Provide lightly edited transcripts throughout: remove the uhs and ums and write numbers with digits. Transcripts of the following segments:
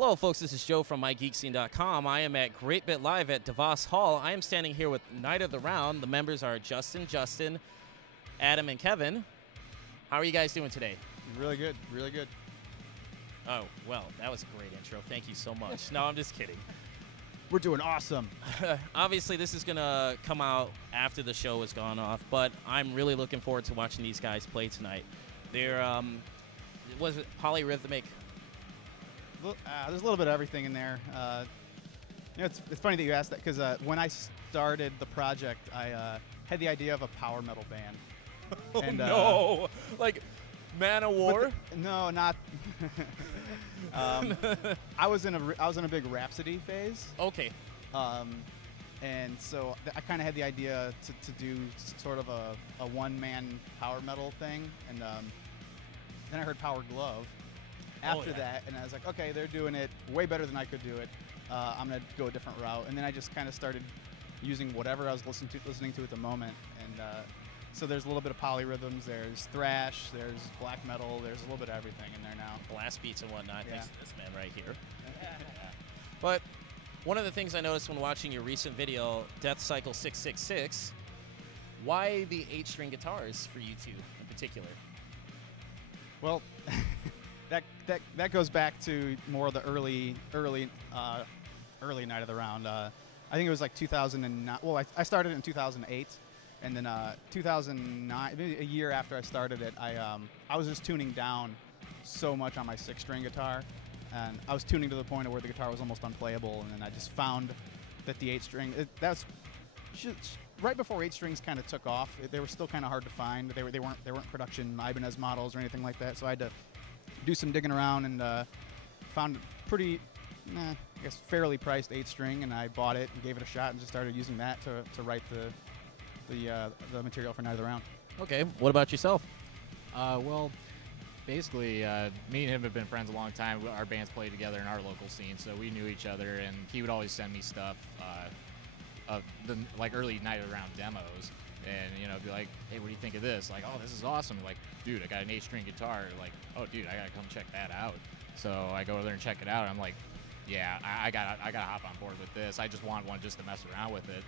Hello, folks. This is Joe from MIGeekScene.com. I am at GR8bit Live at DeVos Hall. I am standing here with Night of the Round. The members are Justin, Adam, and Kevin. How are you guys doing today? Really good, really good. Oh, well, that was a great intro. Thank you so much. No, I'm just kidding. We're doing awesome. Obviously, this is going to come out after the show has gone off, but I'm really looking forward to watching these guys play tonight. They're, was it polyrhythmic? There's a little bit of everything in there. You know, it's funny that you asked that because when I started the project, I had the idea of a power metal band. Oh, and, no. Like Manowar? No, not. I was in a big Rhapsody phase. Okay. And so I kind of had the idea to do sort of a one-man power metal thing, and then I heard Power Glove after that, and I was like, okay, they're doing it way better than I could do it. I'm gonna go a different route, and then I just kind of started using whatever I was listening to at the moment, and so there's a little bit of polyrhythms, there's thrash, there's black metal, there's a little bit of everything in there now. Blast beats and whatnot, Yeah. thanks to this man right here. But one of the things I noticed when watching your recent video, Death Cycle 666, why the 8-string guitars for you two in particular? Well, that goes back to more of the early Night of the Round. I think it was like 2009. Well, I started in 2008, and then 2009, maybe a year after I started it, I was just tuning down so much on my 6-string guitar, and I was tuning to the point of where the guitar was almost unplayable, and then I just found that the 8-string, that's right before 8 strings kind of took off. They were still kind of hard to find. They weren't production Ibanez models or anything like that, so I had to do some digging around and found a pretty, I guess, fairly priced 8-string, and I bought it and gave it a shot and just started using that to write the material for Night of the Round. Okay, what about yourself? Well, basically, me and him have been friends a long time. Our bands played together in our local scene, so we knew each other, and he would always send me stuff of the early Night of the Round demos, and be like, hey, what do you think of this? Like, oh, this is awesome. Like, dude, I got an 8-string guitar. Like, oh, dude, I gotta come check that out. So I go over there and check it out. And I'm like, yeah, I gotta hop on board with this. I just want one just to mess around with it.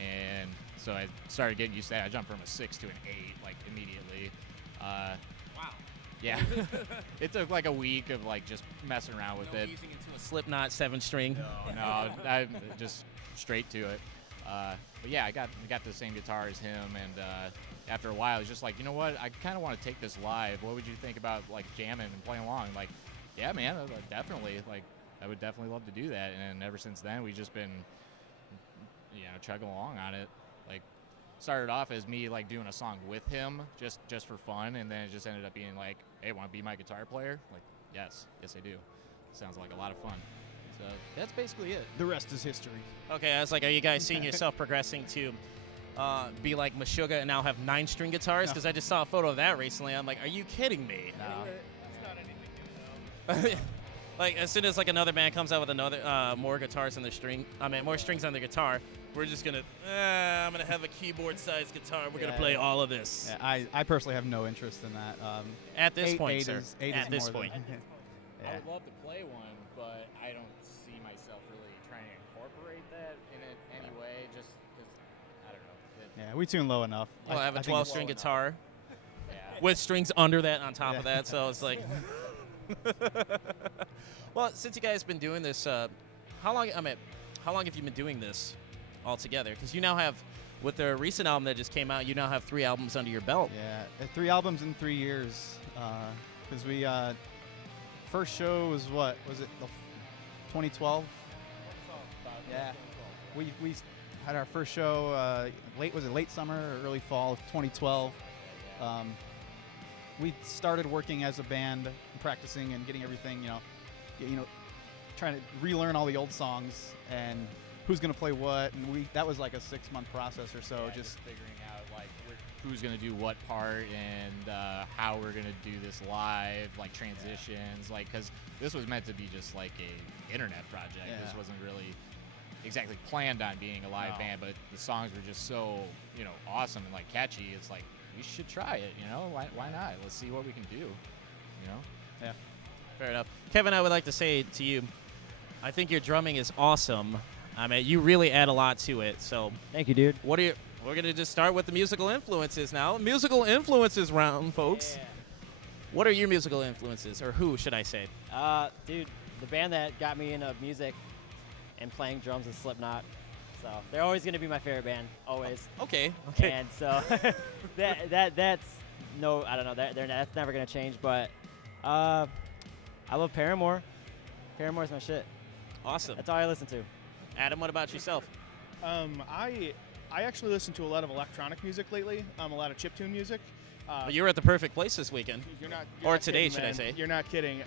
And so I started getting used to that. I jumped from a 6 to an 8 like immediately. Wow. Yeah, it took like a week of like just messing around with it. Easing into a Slipknot 7-string. No, I just straight to it. But yeah, I got the same guitar as him, and after a while, he's just like, you know what? I kind of want to take this live. What would you think about like jamming and playing along? Like, yeah, man, definitely. Like, I would definitely love to do that. And ever since then, we've just been, chugging along on it. Like, started off as me like doing a song with him just for fun, and then it just ended up being like, hey, want to be my guitar player? Like, yes, I do. Sounds like a lot of fun. So that's basically it. The rest is history. Okay, I was like, are you guys seeing yourself progressing to be like Meshuggah and now have 9-string guitars? Because I just saw a photo of that recently. I'm like, are you kidding me? No. That's not anything new, though. Like, as soon as like another band comes out with another more guitars on their string, more strings on the guitar, we're just gonna, I'm gonna have a keyboard-sized guitar. We're gonna play all of this. Yeah, I personally have no interest in that. At this point, sir. At this point. I would love to play one, but I don't see myself really trying to incorporate that in any way, just because, I don't know. Yeah, we tune low enough. Well, I have a 12-string guitar Yeah. with strings under that on top of that, so it's like... Well, since you guys have been doing this, how long have you been doing this all together? Because you now have, with the recent album that just came out, you now have 3 albums under your belt. Yeah, 3 albums in 3 years. Because we first show was what was it? 2012. Yeah, we had our first show late summer or early fall of 2012. We started working as a band, practicing and getting everything, trying to relearn all the old songs and who's going to play what, and that was like a 6-month process or so, just figuring out like who's going to do what part and how we're going to do this live, like transitions, like because this was meant to be just like a internet project. Yeah. This wasn't really exactly planned on being a live band, but the songs were just so awesome and like catchy. It's like, we should try it, why not? Let's see what we can do, Yeah. Fair enough. Kevin, I would like to say to you, I think your drumming is awesome. I mean, you really add a lot to it. So, Thank you, dude. what are you? We're gonna just start with the musical influences now. Musical influences round, folks. Yeah. What are your musical influences, or who should I say? Dude, the band that got me into music and playing drums is Slipknot. So they're always going to be my favorite band, always. Okay. And so that's no, I don't know, that's never going to change. But I love Paramore. Paramore's my shit. Awesome. That's all I listen to. Adam, what about yourself? I actually listen to a lot of electronic music lately. A lot of chiptune music. Well, you were at the perfect place this weekend. You're not. Or today, should I man. say. You're not kidding.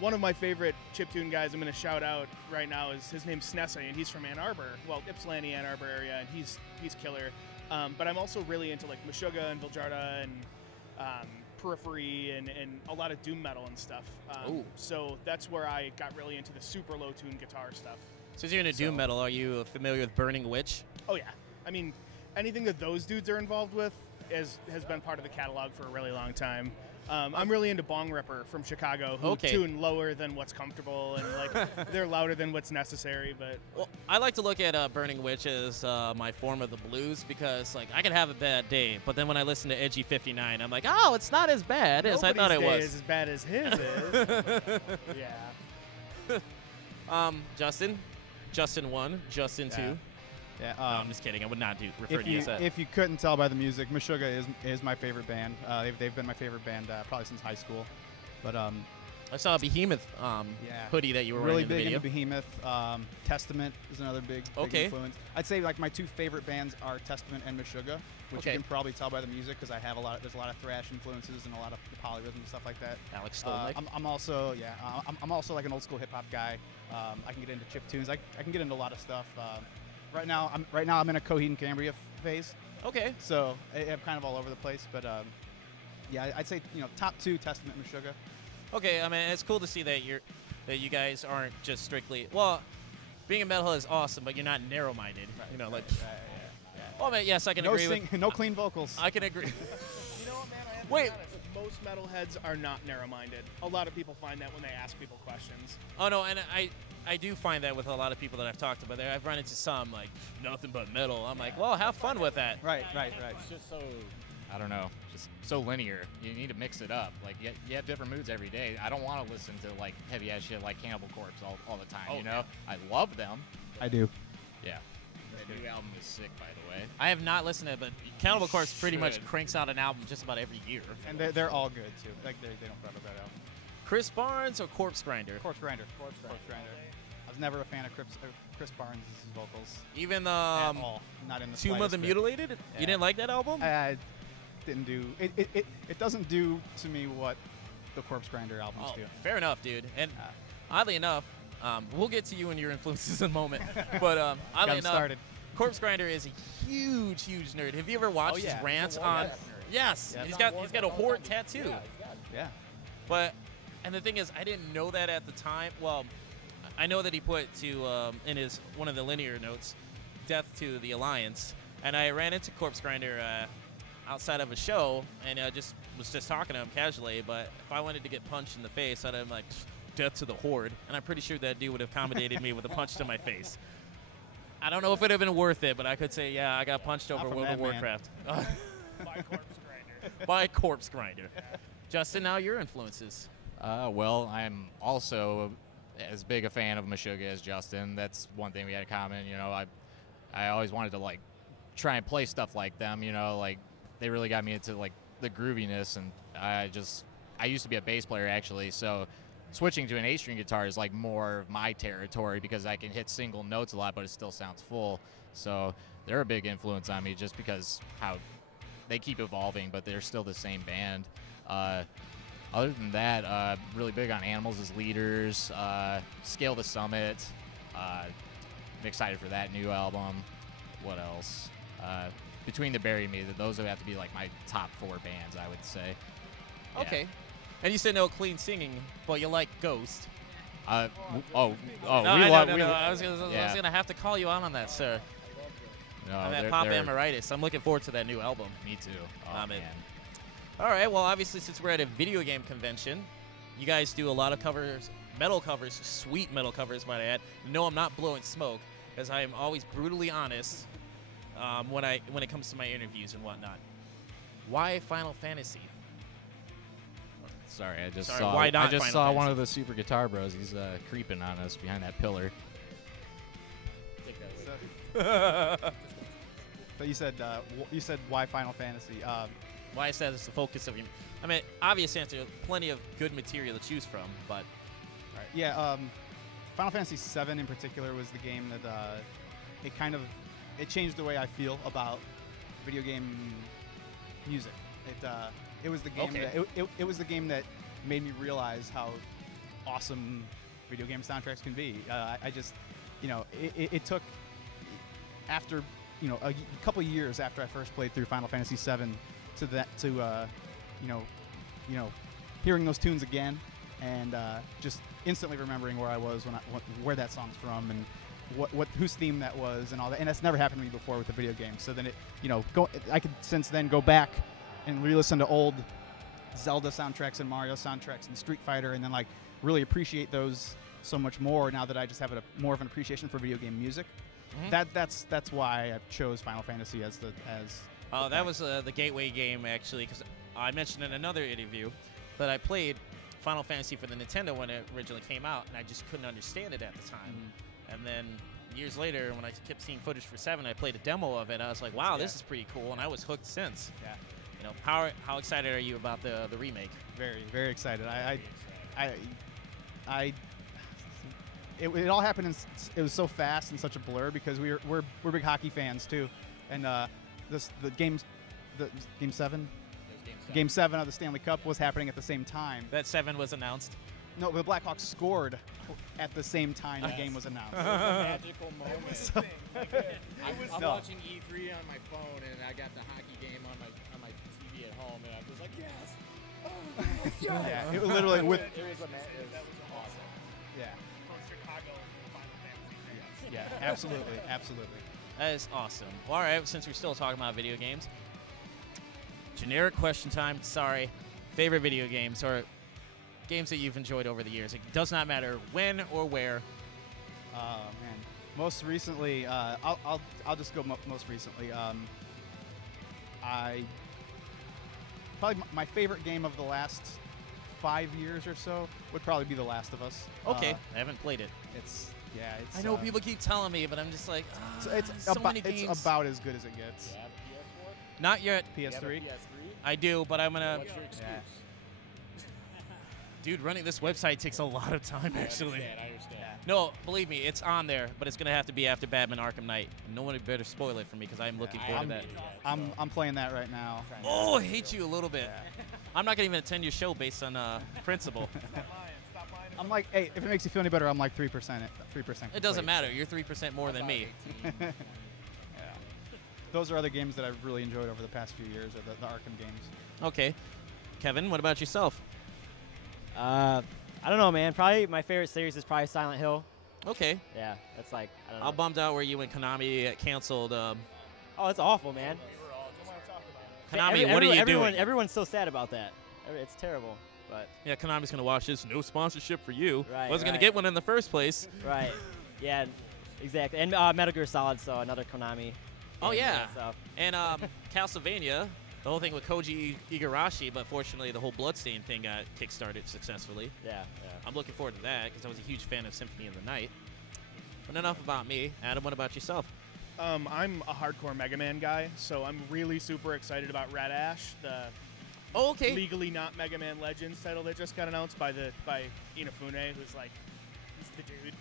One of my favorite chiptune guys I'm going to shout out right now is his name's Snessa, and he's from Ann Arbor. Well, Ypsilanti, Ann Arbor area, and he's killer. But I'm also really into like Meshuggah and Viljarta and Periphery and a lot of doom metal and stuff. So that's where I got really into the super low tune guitar stuff. Since you're into doom metal, are you familiar with Burning Witch? Oh yeah. I mean, anything that those dudes are involved with has been part of the catalog for a really long time. I'm really into Bong Ripper from Chicago, who tune lower than what's comfortable and like they're louder than what's necessary. But well, I like to look at Burning Witch as my form of the blues because like I could have a bad day, but then when I listen to Edgy 59, I'm like, oh, it's not as bad as I thought it was. Is as bad as his is. Yeah. Justin 1, Justin 2. Yeah, no, I'm just kidding. I would not refer to you as that. If you couldn't tell by the music, Meshuggah is my favorite band. They've been my favorite band probably since high school. But I saw a Behemoth hoodie that you were really wearing in the big video. into Behemoth. Testament is another big influence. I'd say like my two favorite bands are Testament and Meshuggah, which you can probably tell by the music because I have there's a lot of thrash influences and a lot of polyrhythm and stuff like that. Alex Stolnick. I'm also like an old school hip hop guy. I can get into chip tunes. I can get into a lot of stuff. Right now I'm in a Coheed and Cambria phase. Okay. So I'm kind of all over the place, but yeah, I'd say top 2 Testament and Meshuggah. Okay, I mean it's cool to see that you guys aren't just strictly being a metalhead is awesome, but you're not narrow-minded. Right. Well, man, yes, I can agree. No clean vocals. I can agree. You know what, man? I have to be honest. Most metalheads are not narrow-minded. A lot of people find that when they ask people questions. Oh no, and I do find that with a lot of people that I've talked about. I've run into some like nothing but metal. I'm like, well, have fun with that. Right. It's just so, I don't know, just so linear. You need to mix it up. Like you have different moods every day. I don't want to listen to like heavy ass shit like Cannibal Corpse all the time. You know, I love them. I do. Yeah. The new album is sick, by the way. I have not listened to it, but Cannibal Corpse pretty much cranks out an album just about every year. And they're all good too. Like they don't put a bad album. Chris Barnes or Corpse Grinder? Corpse Grinder. I was never a fan of Chris Barnes' vocals. Even at all. Not in the Tomb of the Mutilated? Yeah. You didn't like that album? I didn't do it doesn't do to me what the Corpse Grinder albums do. Fair enough, dude. And oddly enough, we'll get to you and your influences in a moment. But oddly enough, Corpse Grinder is a huge nerd. Have you ever watched his rants on? Yes, he's got a horde tattoo. Yeah. But and the thing is, I didn't know that at the time. Well, I know that he put to in his one of the linear notes, "Death to the Alliance," and I ran into Corpse Grinder outside of a show, and was just talking to him casually. But if I wanted to get punched in the face, I'd have like, "Death to the Horde," and I'm pretty sure that dude would have accommodated me with a punch to my face. I don't know if it would have been worth it, but I could say, yeah, I got punched over World of Warcraft. By Corpse Grinder. By Corpse Grinder. Justin, now your influences. Well, I'm also as big a fan of Meshuggah as Justin. That's one thing we had in common. You know, I always wanted to like try and play stuff like them. You know, like they really got me into like the grooviness, and I used to be a bass player actually, so switching to an 8-string guitar is like more of my territory because I can hit single notes a lot, but it still sounds full. So they're a big influence on me just because how they keep evolving, but they're still the same band. Other than that, really big on Animals as Leaders, Scale the Summit. I'm excited for that new album. What else? Between the Bury Me, those would have to be like my top 4 bands, I would say. Okay. And you said no clean singing, but you like Ghost. I was gonna have to call you out on that, sir. No, I'm at Pop Amoritis. I'm looking forward to that new album. Me too. Oh, man. All right. Well, obviously, since we're at a video game convention, you guys do a lot of covers. metal covers, sweet metal covers, might I add. No, I'm not blowing smoke, as I am always brutally honest when it comes to my interviews and whatnot. Why Final Fantasy? Sorry, I just Sorry, saw. why not I just Final saw Fantasy? one of the Super Guitar Bros. He's creeping on us behind that pillar. So you said why Final Fantasy? Why I said it's the focus of your. I mean, obvious answer. Plenty of good material to choose from, but Yeah, Final Fantasy VII in particular was the game that it changed the way I feel about video game music. It was the game Okay. it was the game that made me realize how awesome video game soundtracks can be. I just, it took after a couple of years after I first played through Final Fantasy VII to hearing those tunes again and just instantly remembering where I was where that song's from and whose theme that was and all that. And that's never happened to me before with a video game. So then I could since then go back and re-listen to old Zelda soundtracks and Mario soundtracks and Street Fighter and then like really appreciate those so much more now that I just have more of an appreciation for video game music. Mhm. That's why I chose Final Fantasy as that was the gateway game, actually, because I mentioned in another interview that I played Final Fantasy for the Nintendo when it originally came out, and I just couldn't understand it at the time. And then years later, when I kept seeing footage for 7, I played a demo of it. I was like, wow, this is pretty cool, and I was hooked since. Yeah. How excited are you about the remake? Very, very excited. It all happened. It was so fast and such a blur because we're big hockey fans too, and Game 7. Game 7 of the Stanley Cup was happening at the same time. That 7 was announced. No, the Blackhawks scored at the same time the game was announced. It was a magical moment. So- I'm No. watching E3 on my phone, and I got the hockey game on my TV at home, and I was like, yes. Oh, yes, yes. Yeah, it was literally with. It was awesome. Yeah, From Chicago Final Fantasy fans. yeah, absolutely, absolutely. That is awesome. Well, all right, since we're still talking about video games, generic question time. Sorry. Favorite video games or games that you've enjoyed over the years. It does not matter when or where. Oh man, most recently, I'll just go most recently. Probably my favorite game of the last 5 years or so would probably be The Last of Us. Okay, I haven't played it. It's I know people keep telling me, but I'm just like, it's so many games. it's about as good as it gets. Yeah, PS4? Not yet. PS3. PS3? I do, but I'm gonna. What's your excuse? Yeah. Dude, running this website takes a lot of time, actually. I understand. No, believe me, it's on there, but it's gonna have to be after Batman Arkham Knight. No one better spoil it for me because I'm looking forward to that. I'm playing that right now. Oh, I hate you a little bit. I'm not gonna even attend your show based on principle. Stop lying. I'm like, hey, if it makes you feel any better, I'm like 3%. 3%. It doesn't matter. You're 3% more than me. Those are other games that I've really enjoyed over the past few years, are the Arkham games. Okay, Kevin, what about yourself? I don't know, man. Probably my favorite series is probably Silent Hill. Okay, Yeah, that's like, I don't know. I'm bummed out where you and Konami canceled. Oh, it's awful, man. Konami, what are you doing? Everyone's so sad about that. It's terrible, but Yeah, Konami's gonna watch this. No sponsorship for you. Right, Wasn't gonna right. get one in the first place. right. Yeah, exactly. And Metal Gear Solid, so another Konami. Oh game, yeah, So and Castlevania, the whole thing with Koji Igarashi, but fortunately the whole Bloodstain thing got kickstarted successfully. yeah. I'm looking forward to that because I was a huge fan of Symphony of the Night. But enough about me. Adam, what about yourself? I'm a hardcore Mega Man guy, so I'm really super excited about Red Ash, the Oh, okay. legally not Mega Man Legends title that just got announced by Inafune, who's like, he's the dude.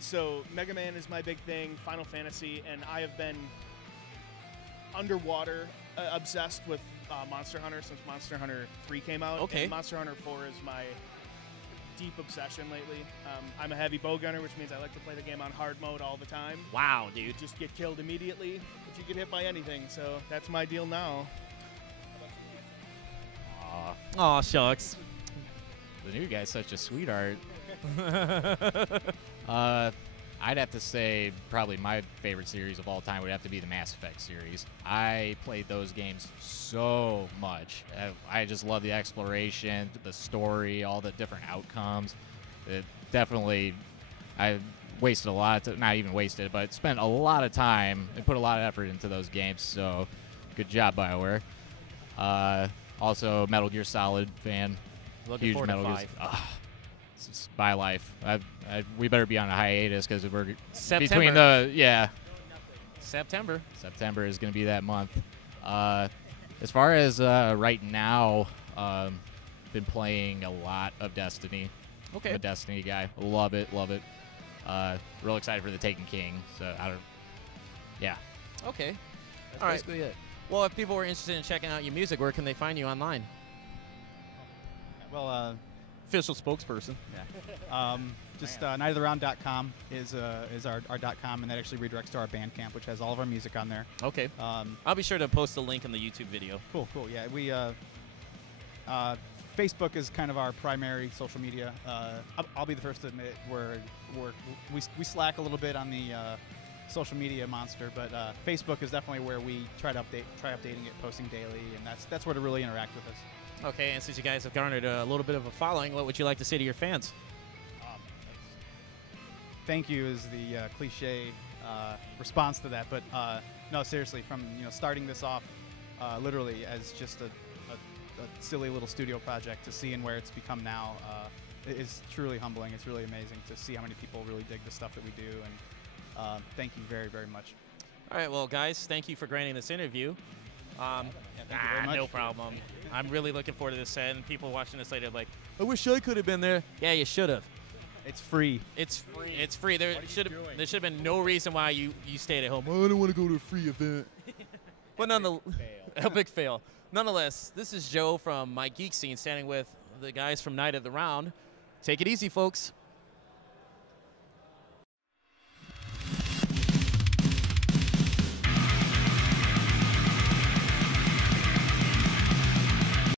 So Mega Man is my big thing, Final Fantasy, and I have been underwater obsessed with Monster Hunter since Monster Hunter 3 came out. Okay. And Monster Hunter 4 is my deep obsession lately. I'm a heavy bow gunner, which means I like to play the game on hard mode all the time. Wow, dude. Just get killed immediately if you get hit by anything. So that's my deal now. Aw, shucks. The new guy's such a sweetheart. I'd have to say probably my favorite series of all time would have to be the Mass Effect series. I played those games so much. I just love the exploration, the story, all the different outcomes. It definitely, I wasted a lot of not even wasted, but spent a lot of time and put a lot of effort into those games. So, good job, BioWare. Also, Metal Gear Solid fan. Looking Huge forward Metal to Gear. 5. It's my life. We better be on a hiatus because we're September. between the September is going to be that month. As far as right now, been playing a lot of Destiny. Okay. I'm a Destiny guy. Love it. Real excited for the Taken King. So yeah. Okay. That's All right. basically it. Well, if people were interested in checking out your music, where can they find you online? Well, Official spokesperson. just nightoftheround.com is our .com, and that actually redirects to our Bandcamp, which has all of our music on there. Okay. I'll be sure to post a link in the YouTube video. Cool. Yeah, we Facebook is kind of our primary social media. I'll be the first to admit we slack a little bit on the social media monster, but Facebook is definitely where we try updating it, posting daily, and that's where to really interact with us. Okay, and since you guys have garnered a little bit of a following, what would you like to say to your fans? Thank you is the cliche response to that, but no, seriously, from starting this off literally as just a silly little studio project to seeing where it's become now is truly humbling. It's really amazing to see how many people really dig the stuff that we do, and thank you very, very much. All right, well, guys, thank you for granting this interview. Thank you very much. No problem. I'm really looking forward to this set, and people watching this later are like, I wish I could have been there. Yeah, you should have. It's free. It's free. It's free. There should have been no reason why you stayed at home. Oh, I don't want to go to a free event. But a big fail. Nonetheless, this is Joe from MIGeekScene standing with the guys from Night of the Round. Take it easy, folks.